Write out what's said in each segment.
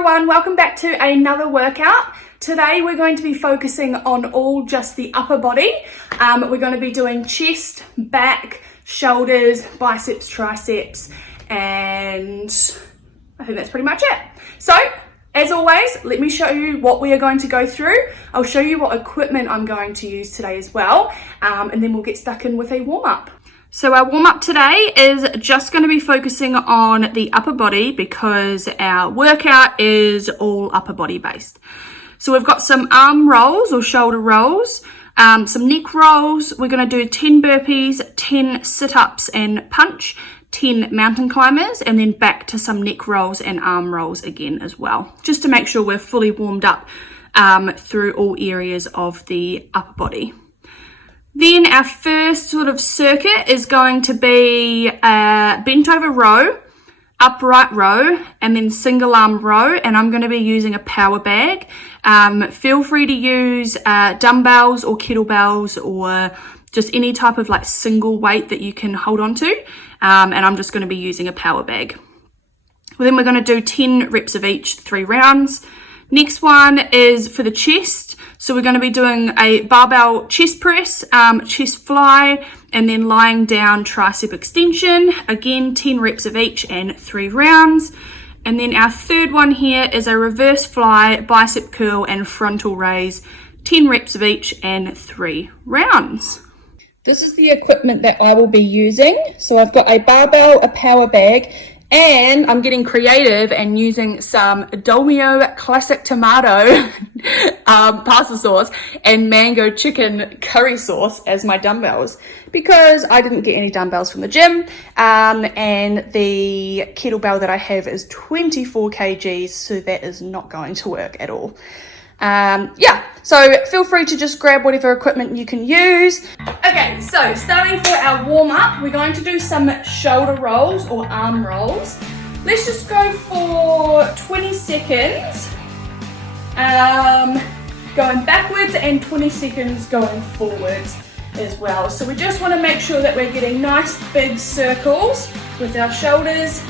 everyone, welcome back to another workout. Today we're going to be focusing on all just the upper body. We're going to be doing chest, back, shoulders, biceps, triceps, and I think that's pretty much it. So as always, let me show you what we are going to go through. I'll show you what equipment I'm going to use today as well, and then we'll get stuck in with a warm-up. So our warm-up today is just going to be focusing on the upper body because our workout is all upper body based. So we've got some arm rolls or shoulder rolls, some neck rolls. We're going to do 10 burpees, 10 sit-ups and punch, 10 mountain climbers, and then back to some neck rolls and arm rolls again as well, just to make sure we're fully warmed up through all areas of the upper body. Then our first sort of circuit is going to be a bent over row, upright row, and then single arm row, and I'm going to be using a power bag. Feel free to use dumbbells or kettlebells or just any type of like single weight that you can hold on to, and I'm just going to be using a power bag. Well, then we're going to do 10 reps of each, 3 rounds. Next one is for the chest. So we're going to be doing a barbell chest press, chest fly, and then lying down tricep extension. Again, 10 reps of each and 3 rounds. And then our third one here is a reverse fly, bicep curl, and frontal raise. 10 reps of each and 3 rounds. This is the equipment that I will be using. So I've got a barbell, a power bag, and I'm getting creative and using some Dolmio classic tomato pasta sauce and mango chicken curry sauce as my dumbbells because I didn't get any dumbbells from the gym, and the kettlebell that I have is 24 kgs, so that is not going to work at all. So feel free to just grab whatever equipment you can use. Okay, so starting for our warm-up, we're going to do some shoulder rolls or arm rolls. Let's just go for 20 seconds, going backwards, and 20 seconds going forwards as well. So we just want to make sure that we're getting nice big circles with our shoulders,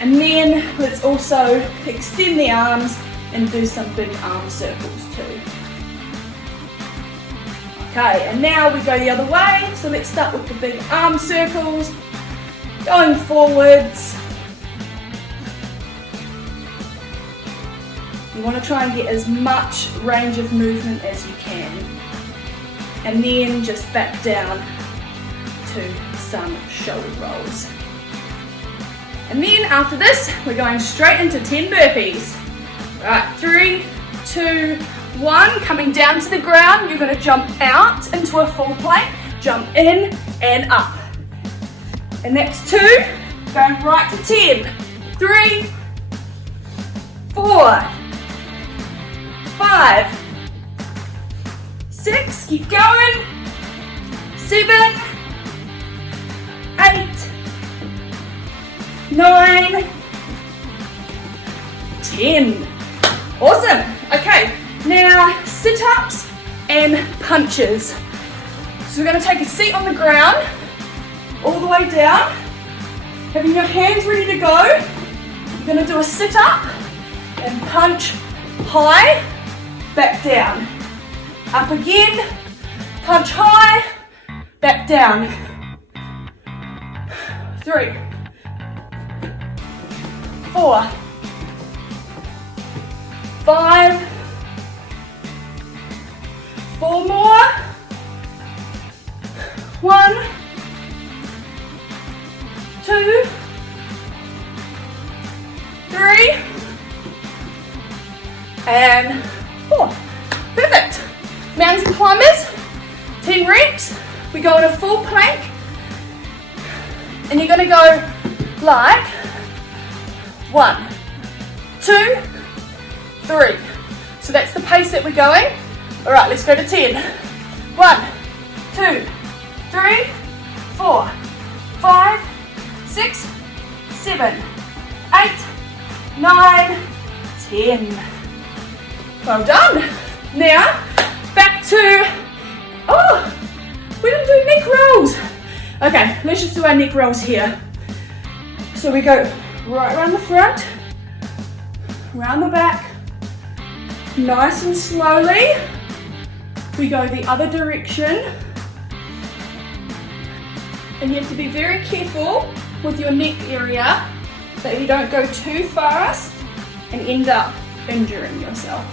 and then let's also extend the arms and do some big arm circles too. Okay, and now we go the other way. So let's start with the big arm circles, going forwards. You want to try and get as much range of movement as you can. And then just back down to some shoulder rolls. And then after this, we're going straight into 10 burpees. Right, 3, 2, 1, coming down to the ground, you're going to jump out into a full plank, jump in and up. And that's 2, going right to 10. 3, 4, 5, 6, keep going. 7, 8, 9, 10. Awesome. Okay, now sit-ups and punches. So we're going to take a seat on the ground, all the way down, having your hands ready to go. You're going to do a sit-up and punch high, back down. Up again, punch high, back down. 3, 4, 5, 4 more. 1, 2, 3, and 4. Perfect. Mountain climbers, 10 reps. We go in a full plank, and you're going to go like 1, 2, 3. So that's the pace that we're going. All right, let's go to 10. 1, 2, 3, 4, 5, 6, 7, 8, 9, 10. Well done. Now, back to, we didn't do neck rolls. Okay, let's just do our neck rolls here. So we go right around the front, round the back, nice and slowly. We go the other direction. And you have to be very careful with your neck area that you don't go too fast and end up injuring yourself.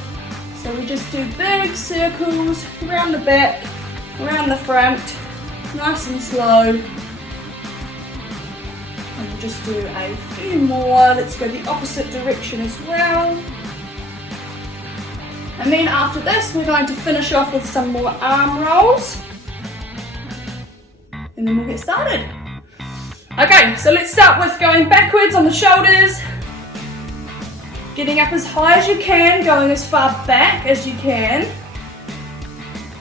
So we just do big circles around the back, around the front, nice and slow. And we'll just do a few more. Let's go the opposite direction as well. And then after this, we're going to finish off with some more arm rolls. And then we'll get started. Okay, so let's start with going backwards on the shoulders. Getting up as high as you can, going as far back as you can.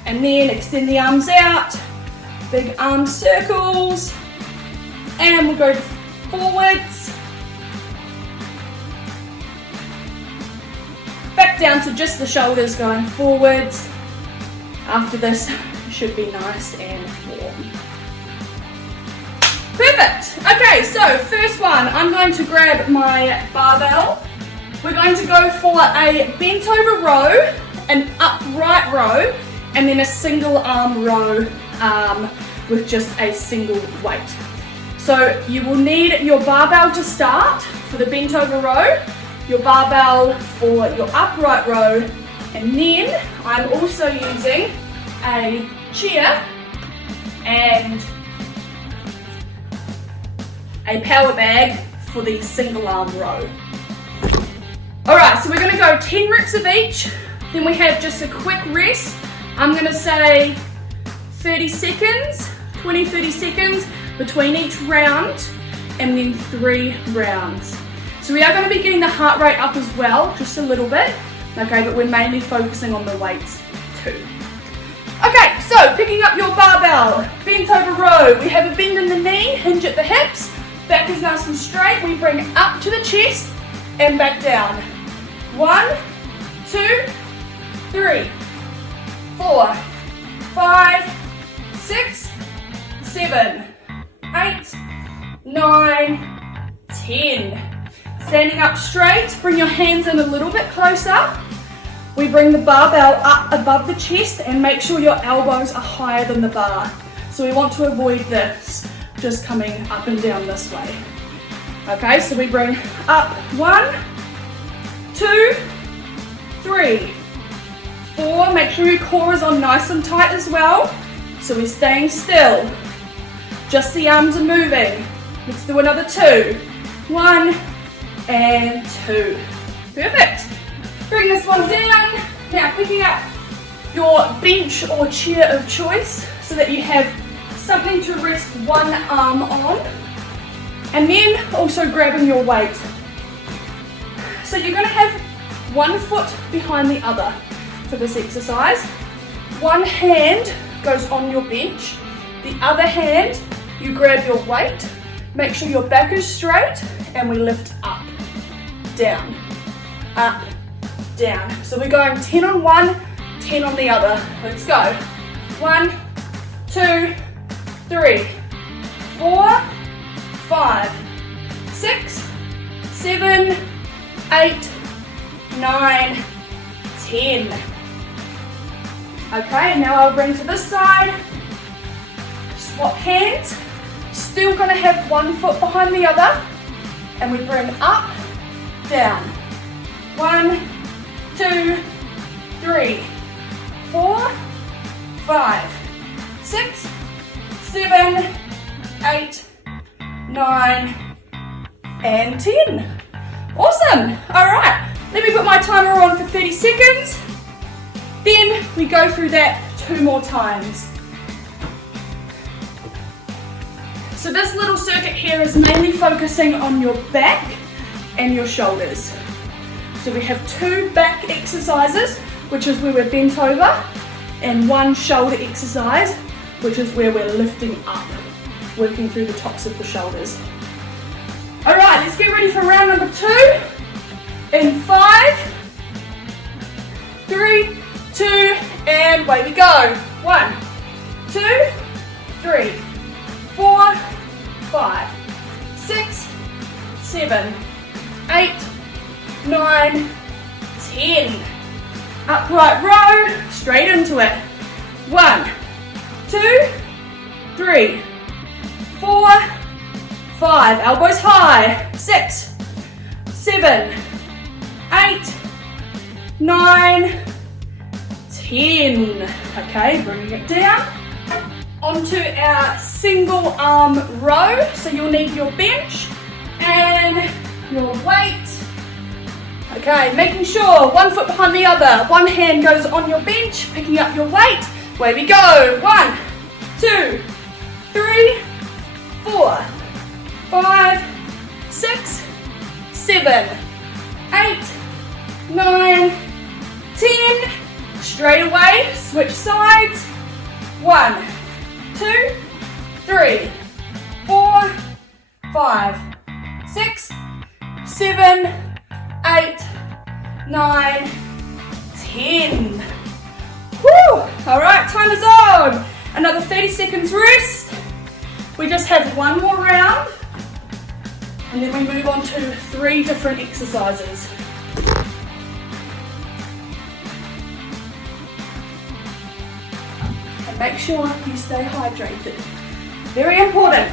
And then extend the arms out. Big arm circles. And we'll go forwards. Back down to just the shoulders going forwards. After this, you should be nice and warm. Perfect. Okay, so first one, I'm going to grab my barbell. We're going to go for a bent over row, an upright row, and then a single arm row with just a single weight. So you will need your barbell to start for the bent over row, your barbell for your upright row, and then I'm also using a chair and a power bag for the single arm row. Alright, so we're going to go 10 reps of each, then we have just a quick rest. I'm going to say 30 seconds, 20-30 seconds between each round, and then 3 rounds. So we are going to be getting the heart rate up as well, just a little bit, okay, but we're mainly focusing on the weights too. Okay, so picking up your barbell, bent over row, we have a bend in the knee, hinge at the hips, back is nice and straight, we bring it up to the chest and back down. 1, 2, 3, 4, 5, 6, 7, 8, 9, 10. Standing up straight, bring your hands in a little bit closer. We bring the barbell up above the chest and make sure your elbows are higher than the bar. So we want to avoid this just coming up and down this way. Okay, so we bring up 1, 2, 3, 4. Make sure your core is on nice and tight as well. So we're staying still. Just the arms are moving. Let's do another 2. 1 and 2. Perfect. Bring this one down. Now picking up your bench or chair of choice so that you have something to rest one arm on. And then also grabbing your weight. So you're going to have one foot behind the other for this exercise. One hand goes on your bench. The other hand, you grab your weight. Make sure your back is straight and we lift up, down, up, down. So we're going 10 on one, 10 on the other. Let's go. 1, 2, 3, 4, 5, 6, 7, 8, 9, 10. Okay, now I'll bring to this side. Swap hands. Still going to have one foot behind the other. And we bring up, down. 1, 2, 3, 4, 5, 6, 7, 8, 9, and 10. Awesome. All right. Let me put my timer on for 30 seconds. Then we go through that 2 more times. So this little circuit here is mainly focusing on your back and your shoulders. So we have 2 back exercises, which is where we're bent over, and 1 shoulder exercise, which is where we're lifting up, working through the tops of the shoulders. All right, let's get ready for round number 2. In 5, 3, 2, and away we go. 1, 2, 3, 4, 5, 6, 7, 8, 9, 10. Upright row, straight into it. 1, 2, 3, 4, 5. Elbows high. 6, 7, 8, 9, 10. Okay, bringing it down. Onto our single arm row. So you'll need your bench and your weight. Okay, making sure 1 foot behind the other. One hand goes on your bench, picking up your weight. Away we go. 1, 2, 3, 4, 5, 6, 7, 8, 9, 10. Straight away, switch sides. 1, 2, 3, 4, 5, 6, 7, 8, 9, 10. Woo! All right, time is on. Another 30 seconds rest. We just have one more round, and then we move on to 3 different exercises. And make sure you stay hydrated. Very important.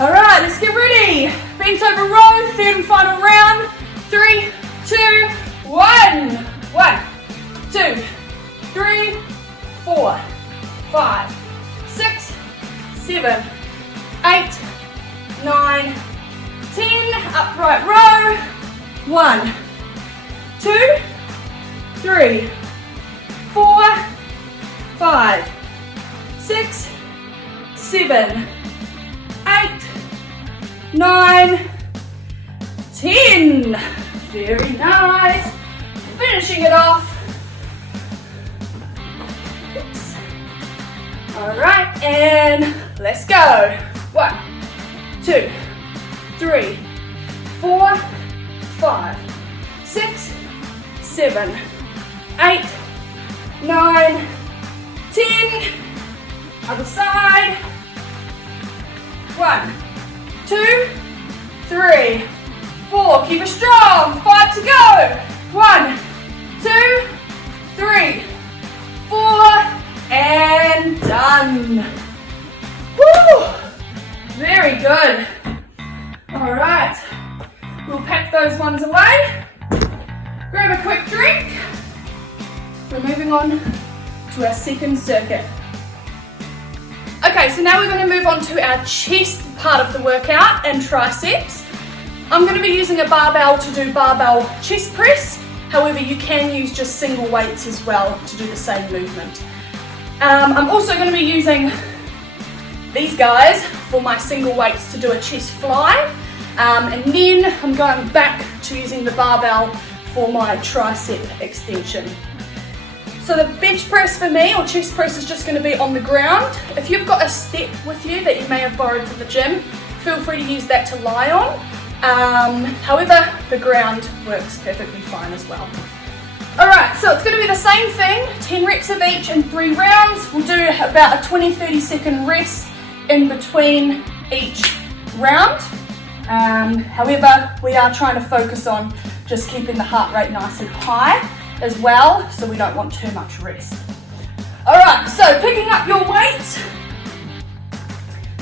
All right, let's get ready. Bent over row, 3rd and final round. 3, 2, 1. 1, 2, 3, 4, 5, 6, 7, 8, 9, 10. Upright row. 1, 2, 3, 4, 5, 6, 7, 8, 9, 10. Very nice. Finishing it off. Oops. All right, and let's go. 1, 2, 3, 4, 5, 6, 7, 8, 9, 10. Other side. 1, 2, 3, 4. Keep it strong. 5 to go. 1, 2, 3, 4, and done. Woo! Very good. All right. We'll pack those ones away. Grab a quick drink. We're moving on to our second circuit. Okay, so now we're going to move on to our chest part of the workout and triceps. I'm going to be using a barbell to do barbell chest press. However, you can use just single weights as well to do the same movement. I'm also going to be using these guys for my single weights to do a chest fly. And then I'm going back to using the barbell for my tricep extension. So the bench press for me, or chest press, is just going to be on the ground. If you've got a step with you that you may have borrowed from the gym, feel free to use that to lie on. However, the ground works perfectly fine as well. Alright, so it's going to be the same thing, 10 reps of each in 3 rounds. We'll do about a 20-30 second rest in between each round. However, we are trying to focus on just keeping the heart rate nice and high as well, so we don't want too much rest. Alright, so picking up your weights.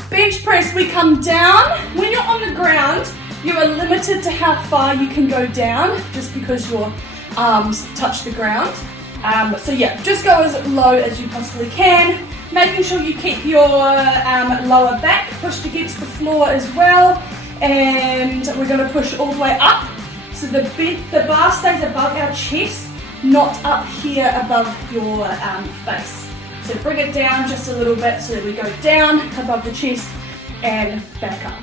Bench press, we come down. When you're on the ground, you are limited to how far you can go down just because your arms touch the ground. So yeah, just go as low as you possibly can, making sure you keep your lower back pushed against the floor as well, and we're going to push all the way up so the bar stays above our chest, not up here above your face. So bring it down just a little bit so that we go down above the chest and back up.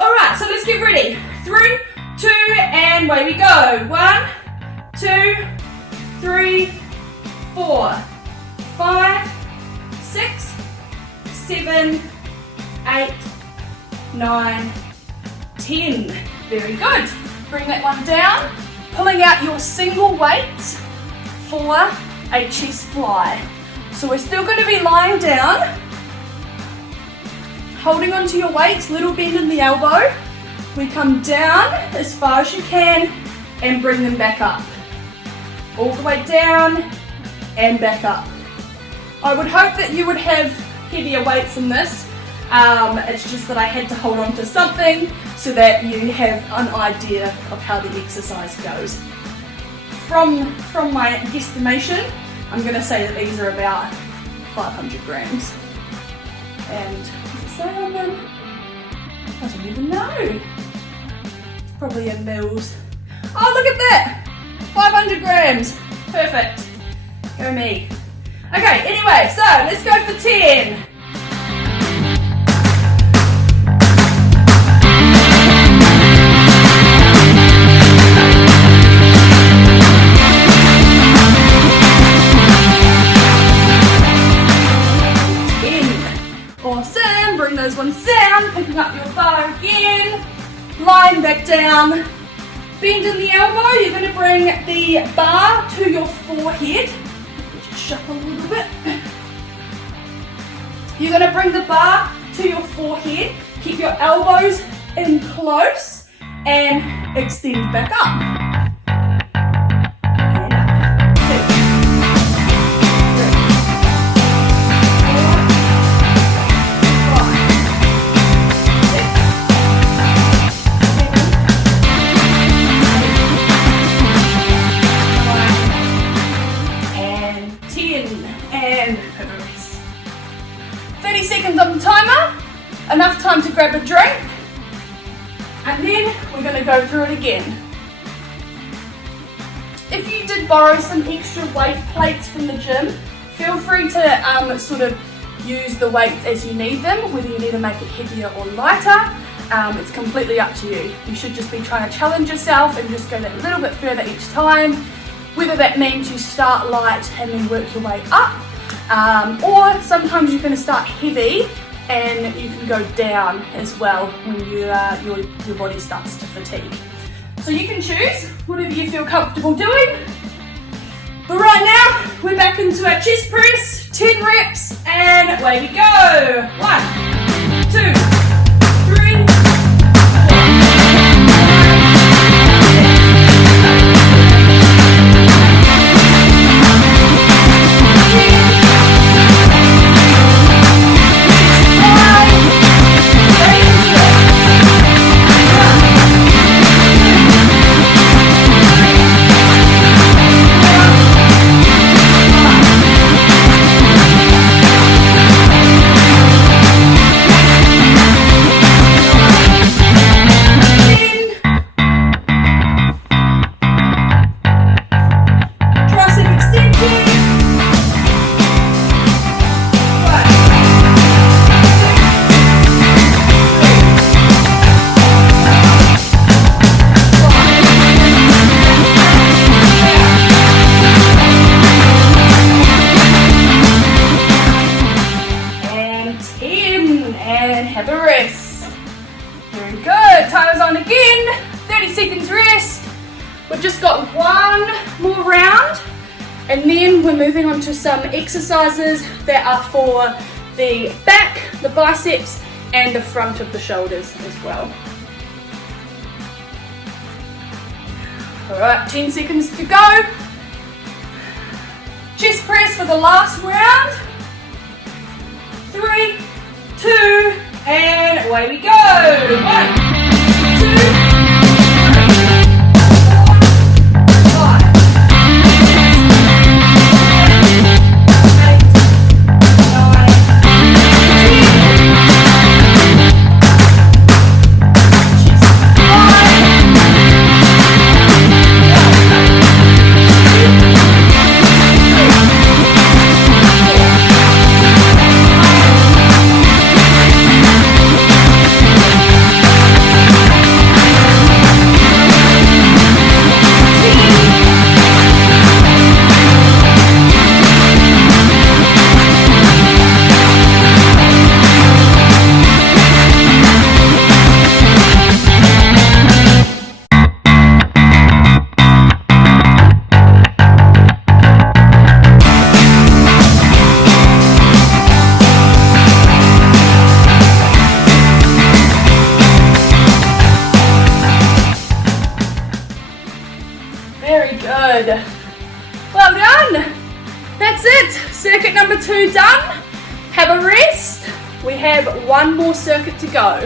Alright, so let's get ready. 3, 2, and away we go. 1, 2, 3, 4, 5, 6, 7, 8, 9, 10. Very good. Bring that one down. Pulling out your single weights for a chest fly. So we're still going to be lying down, holding onto your weights, little bend in the elbow, we come down as far as you can and bring them back up. All the way down and back up. I would hope that you would have heavier weights in this. It's just that I had to hold on to something so that you have an idea of how the exercise goes. From my guesstimation, I'm going to say that these are about 500 grams. And what's it say on them? I don't even know. It's probably in mils. Oh, look at that! 500 grams. Perfect. Go me. Okay, anyway, so let's go for 10. Awesome, bring those ones down, picking up your bar again, lying back down, bend in the elbow. You're going to bring the bar to your forehead. Just shuffle a little bit. You're going to bring the bar to your forehead, keep your elbows in close and extend back up. Enough time to grab a drink, and then we're going to go through it again. If you did borrow some extra weight plates from the gym, feel free to sort of use the weights as you need them, whether you need to make it heavier or lighter. It's completely up to you. You should just be trying to challenge yourself and just go that little bit further each time, whether that means you start light and then work your way up, or sometimes you're going to start heavy and you can go down as well when your body starts to fatigue. So you can choose whatever you feel comfortable doing. But right now, we're back into our chest press, 10 reps, and away we go. 1, 2, 3, 4. And then we're moving on to some exercises that are for the back, the biceps, and the front of the shoulders as well. All right, 10 seconds to go. Chest press for the last round. 3, 2, and away we go. 1, 2, Very good. Well done. That's it. Circuit number 2 done. Have a rest. We have one more circuit to go.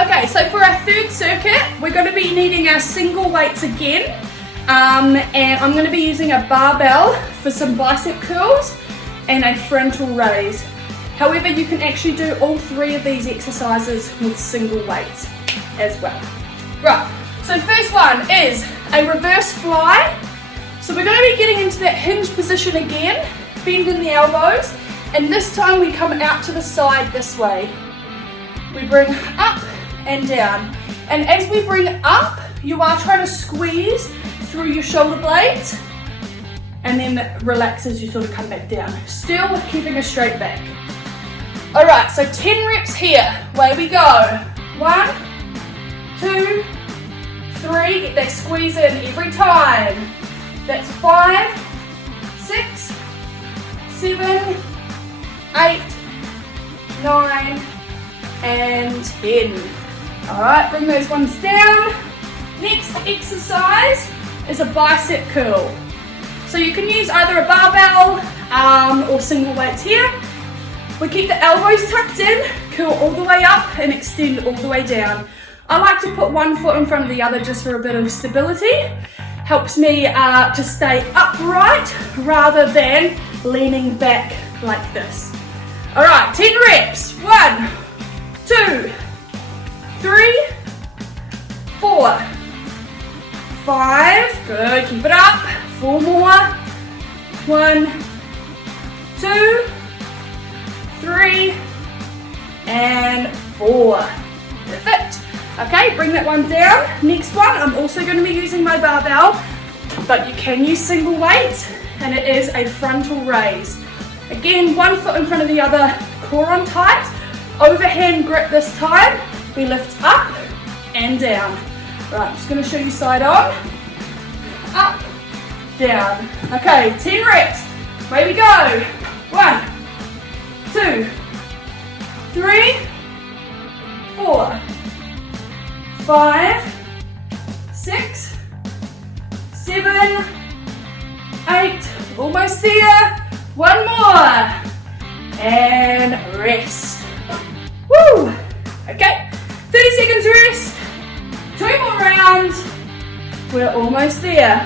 Okay, so for our third circuit, we're going to be needing our single weights again. And I'm going to be using a barbell for some bicep curls and a frontal raise. However, you can actually do all 3 of these exercises with single weights as well. Right, so first one is a reverse fly. So we're going to be getting into that hinge position again, bending the elbows, and this time we come out to the side this way. We bring up and down. And as we bring up, you are trying to squeeze through your shoulder blades, and then relax as you sort of come back down. Still keeping a straight back. All right, so 10 reps here. Away we go. 1, 2, 3. Get that squeeze in every time. That's 5, 6, 7, 8, 9, and 10. All right, bring those ones down. Next exercise is a bicep curl. So you can use either a barbell or single weights here. We keep the elbows tucked in, curl all the way up and extend all the way down. I like to put one foot in front of the other just for a bit of stability. Helps me to stay upright rather than leaning back like this. All right, 10 reps. 1, 2, 3, 4, 5. Good, keep it up. 4 more. 1, 2, 3, and 4. Perfect. Okay, bring that one down. Next one, I'm also going to be using my barbell, but you can use single weights, and it is a frontal raise. Again, one foot in front of the other, core on tight, overhand grip this time. We lift up and down. Right, I'm just going to show you side on. Up, down. Okay, 10 reps. Away we go. 1, 2, 3, 4, 5, 6, 7, 8, almost there. One more. And rest. Woo! Okay, 30 seconds rest. 2 more rounds. We're almost there.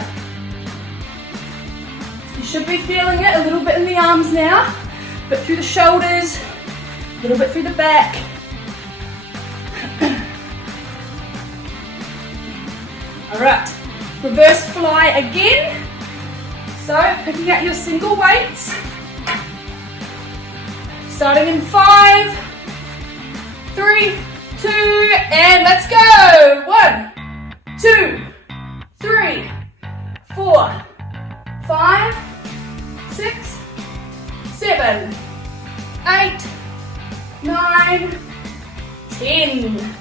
You should be feeling it a little bit in the arms now, but through the shoulders, a little bit through the back. All right, reverse fly again. So picking out your single weights. Starting in 5, 3, 2, and let's go. 1, 2, 3, 4, 5, 6, 7, 8, 9, 10.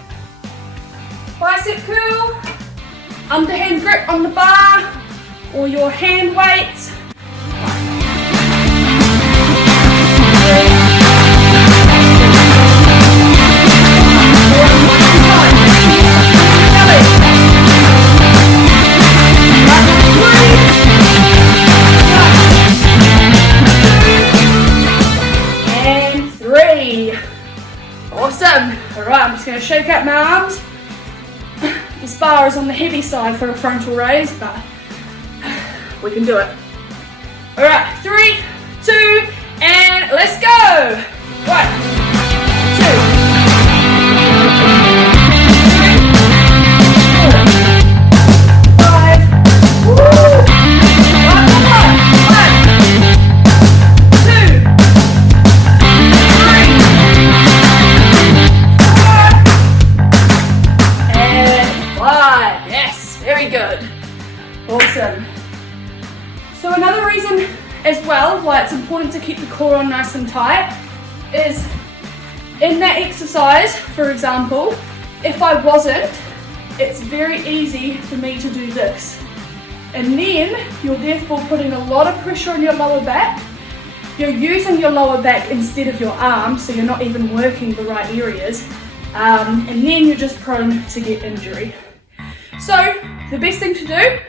Bicep curl, underhand grip on the bar or your hand weights. And 3. Awesome. All right, I'm just going to shake out my arms. This bar is on the heavy side for a frontal raise, but we can do it. All right, 3, 2, and let's go. 1, awesome. So another reason as well why it's important to keep the core on nice and tight is in that exercise, for example, if I wasn't, it's very easy for me to do this. And then you're therefore putting a lot of pressure on your lower back. You're using your lower back instead of your arms, so you're not even working the right areas. And then you're just prone to get injury. So the best thing to do,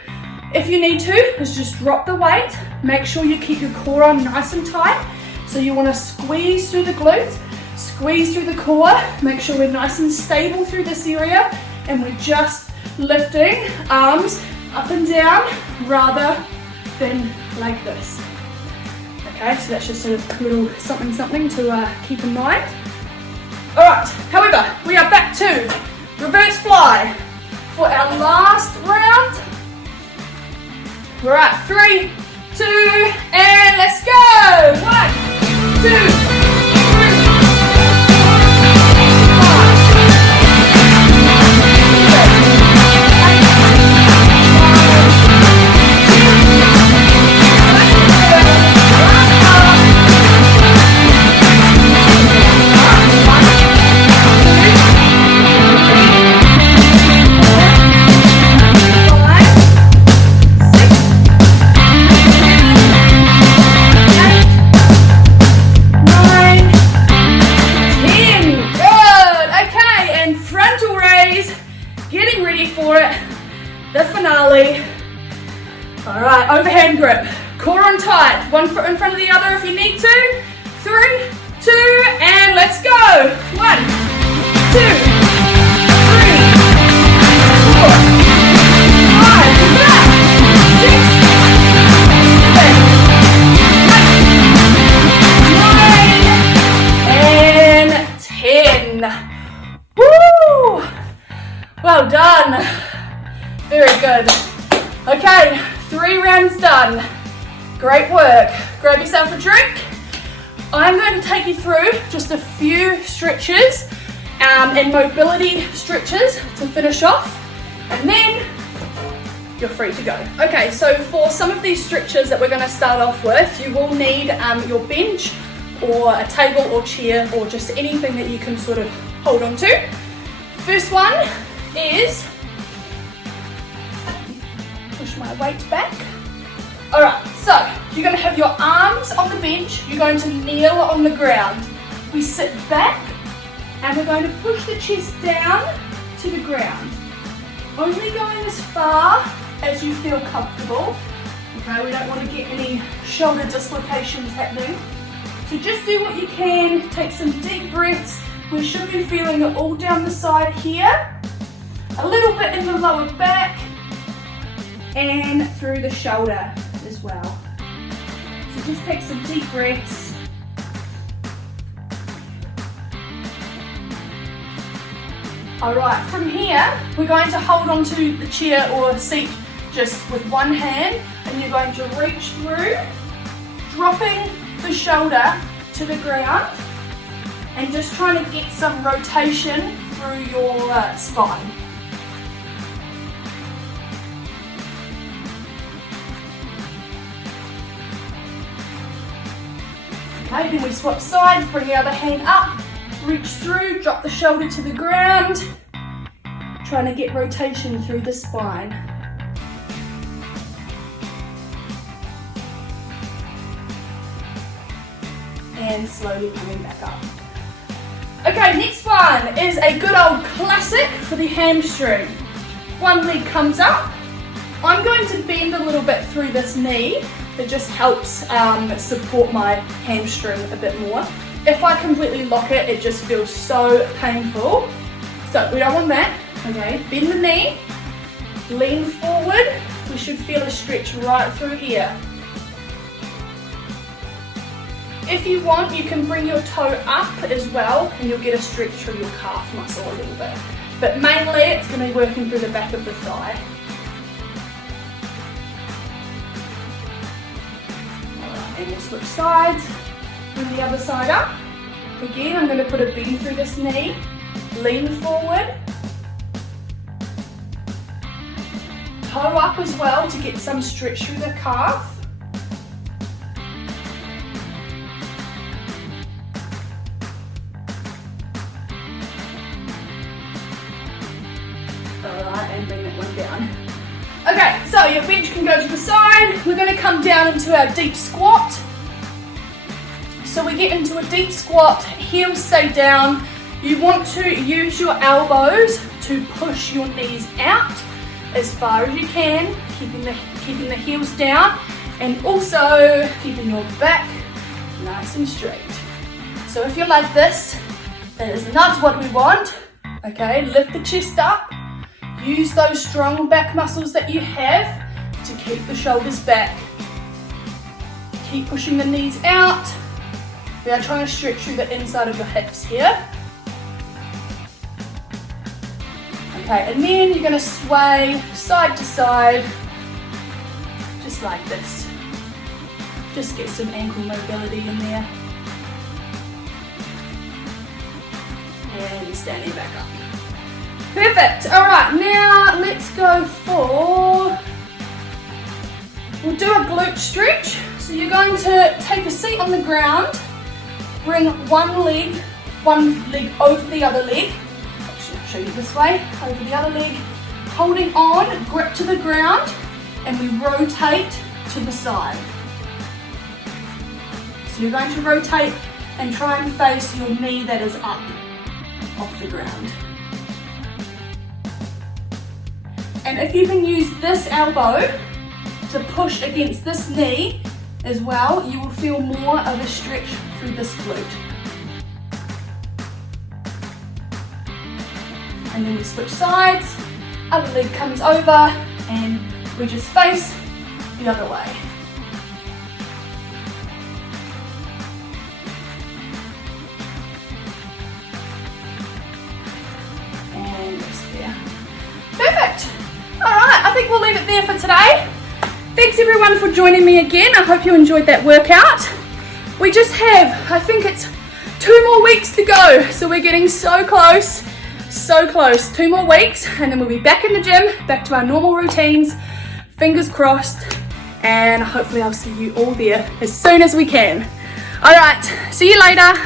if you need to, is just drop the weight. Make sure you keep your core on nice and tight. So you want to squeeze through the glutes, squeeze through the core, make sure we're nice and stable through this area, and we're just lifting arms up and down rather than like this. Okay, so that's just sort of a little something to keep in mind. All right, however, we are back to reverse fly for our last round. We're at 3, 2, and let's go. 1, 2, 3. The finale. All right, overhand grip, core on tight, one foot in front of the other if you need to. 3, 2, and let's go. 1, 2, 3, 4, 5, back, 6, 7, 8, 9, and 10. Woo! Well done. Very good. Okay, 3 rounds done. Great work. Grab yourself a drink. I'm going to take you through just a few stretches and mobility stretches to finish off, and then you're free to go. Okay, so for some of these stretches that we're going to start off with, you will need your bench or a table or chair or just anything that you can sort of hold on to. First one is, push my weight back. All right, so you're going to have your arms on the bench, you're going to kneel on the ground. We sit back and we're going to push the chest down to the ground. Only going as far as you feel comfortable. Okay, we don't want to get any shoulder dislocations happening. So just do what you can, take some deep breaths. We should be feeling it all down the side here, a little bit in the lower back, and through the shoulder as well. So just take some deep breaths. All right, from here, we're going to hold onto the chair or seat just with one hand, and you're going to reach through, dropping the shoulder to the ground, and just trying to get some rotation through your spine. Okay, then we swap sides, bring the other hand up, reach through, drop the shoulder to the ground, trying to get rotation through the spine. And slowly coming back up. Okay, next one is a good old classic for the hamstring. One leg comes up. I'm going to bend a little bit through this knee. It just helps support my hamstring a bit more. If I completely lock it, it just feels so painful. So we don't want that. Okay, bend the knee, lean forward. We should feel a stretch right through here. If you want, you can bring your toe up as well, and you'll get a stretch through your calf muscle a little bit. But mainly, it's going to be working through the back of the thigh. And we'll switch sides, bring the other side up. Again, I'm going to put a bend through this knee, lean forward, toe up as well to get some stretch through the calf. Alright, and bring that one down. Okay, so your bench can go to the side. We're going to come down into our deep squat. So we get into a deep squat, heels stay down. You want to use your elbows to push your knees out as far as you can, keeping the heels down, and also keeping your back nice and straight. So if you're like this, that is not what we want. Okay, lift the chest up, use those strong back muscles that you have to keep the shoulders back. Keep pushing the knees out. We are trying to stretch through the inside of your hips here. Okay, and then you're going to sway side to side, just like this. Just get some ankle mobility in there. And standing back up. Perfect. All right, now let's go for, we'll do a glute stretch. So you're going to take a seat on the ground, bring one leg over the other leg. Show you this way, over the other leg, holding on, grip to the ground, and we rotate to the side. So you're going to rotate and try and face your knee that is up off the ground. And if you can use this elbow to push against this knee as well, you will feel more of a stretch through this glute. And then we switch sides, other leg comes over, and we just face the other way. And rest there. Perfect. All right, I think we'll leave it there for today. Thanks everyone for joining me again. I hope you enjoyed that workout. We just have, I think it's 2 more weeks to go, so we're getting so close. So close, 2 more weeks, and then we'll be back in the gym, back to our normal routines, fingers crossed, and hopefully I'll see you all there as soon as we can. All right, see you later.